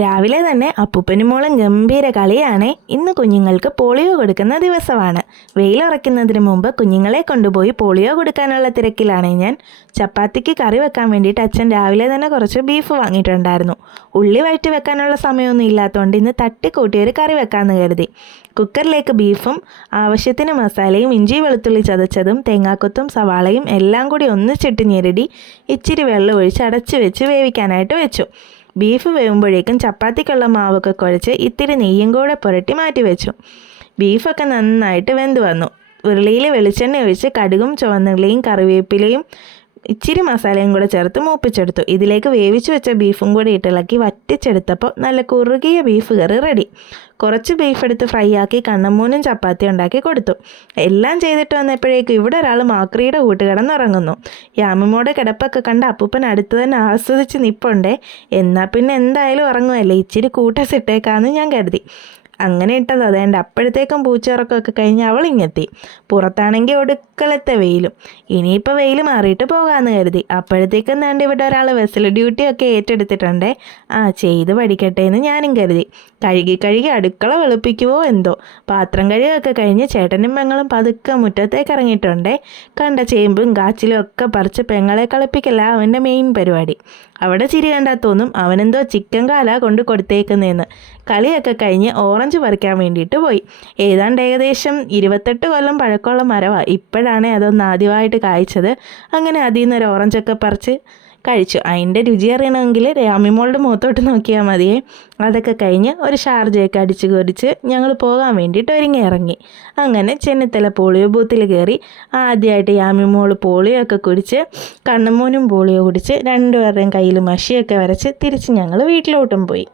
രാവിലെ തന്നെ അപ്പൂപ്പനും മോളും ഗംഭീര കളിയാണ്. ഇന്ന് കുഞ്ഞുങ്ങൾക്ക് പോളിയോ കൊടുക്കുന്ന ദിവസമാണ്. വെയിലുറയ്ക്കുന്നതിന് മുമ്പ് കുഞ്ഞുങ്ങളെ കൊണ്ടുപോയി പോളിയോ കൊടുക്കാനുള്ള തിരക്കിലാണ് ഞാൻ. ചപ്പാത്തിക്ക് കറി വെക്കാൻ വേണ്ടിയിട്ട് അച്ഛൻ രാവിലെ തന്നെ കുറച്ച് ബീഫ് വാങ്ങിയിട്ടുണ്ടായിരുന്നു. ഉള്ളി വഴറ്റി വെക്കാനുള്ള സമയമൊന്നും ഇല്ലാത്തതുകൊണ്ട് ഇന്ന് തട്ടിക്കൂട്ടിയൊരു കറി വെക്കാമെന്ന് കരുതി. കുക്കറിലേക്ക് ബീഫും ആവശ്യത്തിന് മസാലയും ഇഞ്ചി വെളുത്തുള്ളി ചതച്ചതും തേങ്ങാക്കൊത്തും സവാളയും എല്ലാം കൂടി ഒന്നിച്ചിട്ട് ഞെരടി ഇച്ചിരി വെള്ളം ഒഴിച്ച് അടച്ചു വെച്ച് വേവിക്കാനായിട്ട് വെച്ചു. ബീഫ് വേവുമ്പോഴേക്കും ചപ്പാത്തിക്കുള്ള മാവൊക്കെ കുഴച്ച് ഇത്തിരി നെയ്യും കൂടെ പുരട്ടി മാറ്റി വെച്ചു. ബീഫൊക്കെ നന്നായിട്ട് വെന്ത് വന്നു. ഉരുളിയിൽ വെളിച്ചെണ്ണ ഒഴിച്ച് കടുകും ചുവന്നുള്ളിയും കറിവേപ്പിലയും ഇച്ചിരി മസാലയും കൂടെ ചേർത്ത് മൂപ്പിച്ചെടുത്തു. ഇതിലേക്ക് വേവിച്ച് വെച്ച ബീഫും കൂടി ഇട്ടിളക്കി വറ്റിച്ചെടുത്തപ്പോൾ നല്ല കുറുകിയ ബീഫ് കറി റെഡി. കുറച്ച് ബീഫ് എടുത്ത് ഫ്രൈ ആക്കി കണ്ണമ്മൂനും ചപ്പാത്തി ഉണ്ടാക്കി കൊടുത്തു. എല്ലാം ചെയ്തിട്ട് വന്നപ്പോഴേക്കും ഇവിടെ ഒരാൾ മാക്രിയുടെ കൂട്ട് കിടന്നുറങ്ങുന്നു. യാമിമോടെ കിടപ്പൊക്കെ കണ്ട് അപ്പൂപ്പൻ അടുത്ത് തന്നെ ആസ്വദിച്ച് നിൽപ്പുണ്ടേ. എന്നാൽ പിന്നെ എന്തായാലും ഉറങ്ങുമല്ലേ, ഇച്ചിരി കൂട്ടസിട്ടേക്കാന്ന് ഞാൻ കരുതി. അങ്ങനെ ഇട്ടത് അതേണ്ട. അപ്പോഴത്തേക്കും പൂച്ചയുറക്കമൊക്കെ കഴിഞ്ഞ് അവൾ ഇങ്ങെത്തി. പുറത്താണെങ്കിൽ ഒടുക്കളത്തെ വെയിലും. ഇനിയിപ്പോൾ വെയിൽ മാറിയിട്ട് പോകാമെന്ന് കരുതി. അപ്പോഴത്തേക്കും വേണ്ട ഇവിടെ ഒരാൾ വെസൽ ഡ്യൂട്ടിയൊക്കെ ഏറ്റെടുത്തിട്ടുണ്ടേ. ചെയ്ത് പഠിക്കട്ടെ എന്ന് ഞാനും കരുതി. കഴുകി അടുക്കള വെളുപ്പിക്കുവോ എന്തോ. പാത്രം കഴുകൊക്കെ കഴിഞ്ഞ് ചേട്ടനും പെങ്ങളും പതുക്കെ മുറ്റത്തേക്ക് ഇറങ്ങിയിട്ടുണ്ടേ. കണ്ട ചേമ്പും കാച്ചിലും ഒക്കെ പറിച്ച് പെങ്ങളെ കളിപ്പിക്കല്ല അവൻ്റെ മെയിൻ പരിപാടി. അവിടെ ചിരി കണ്ടാൽ തോന്നും അവനെന്തോ ചിക്കൻ കാല കൊണ്ട് കൊടുത്തേക്കുന്നതെന്ന്. കളിയൊക്കെ കഴിഞ്ഞ് ഓറഞ്ച് പറിക്കാൻ വേണ്ടിയിട്ട് പോയി. ഏകദേശം 28 കൊല്ലം പഴക്കമുള്ള മരമാണ്. ഇപ്പോഴാണ് അതൊന്ന് ആദ്യമായിട്ട് കായ്ച്ചത്. അങ്ങനെ അതിൽ നിന്നൊരു ഓറഞ്ചൊക്കെ പറിച്ച് കഴിച്ചു. അതിൻ്റെ രുചി അറിയണമെങ്കിൽ രാമിമോളുടെ മുഖത്തോട്ട് നോക്കിയാൽ മതിയേ. അതൊക്കെ കഴിഞ്ഞ് ഒരു ഷാർജയൊക്കെ അടിച്ച് കുറിച്ച് ഞങ്ങൾ പോകാൻ വേണ്ടിയിട്ട് ഇറങ്ങി. അങ്ങനെ ചെന്നിത്തല പോളിയോ ബൂത്തിൽ കയറി. ആദ്യമായിട്ട് യാമിമോൾ പോളിയോ ഒക്കെ കുടിച്ച് കണ്ണമ്മൂനും പോളിയോ കുടിച്ച് രണ്ടുപേരുടെയും കയ്യിൽ മഷിയൊക്കെ വരച്ച് തിരിച്ച് ഞങ്ങൾ വീട്ടിലോട്ടും പോയി.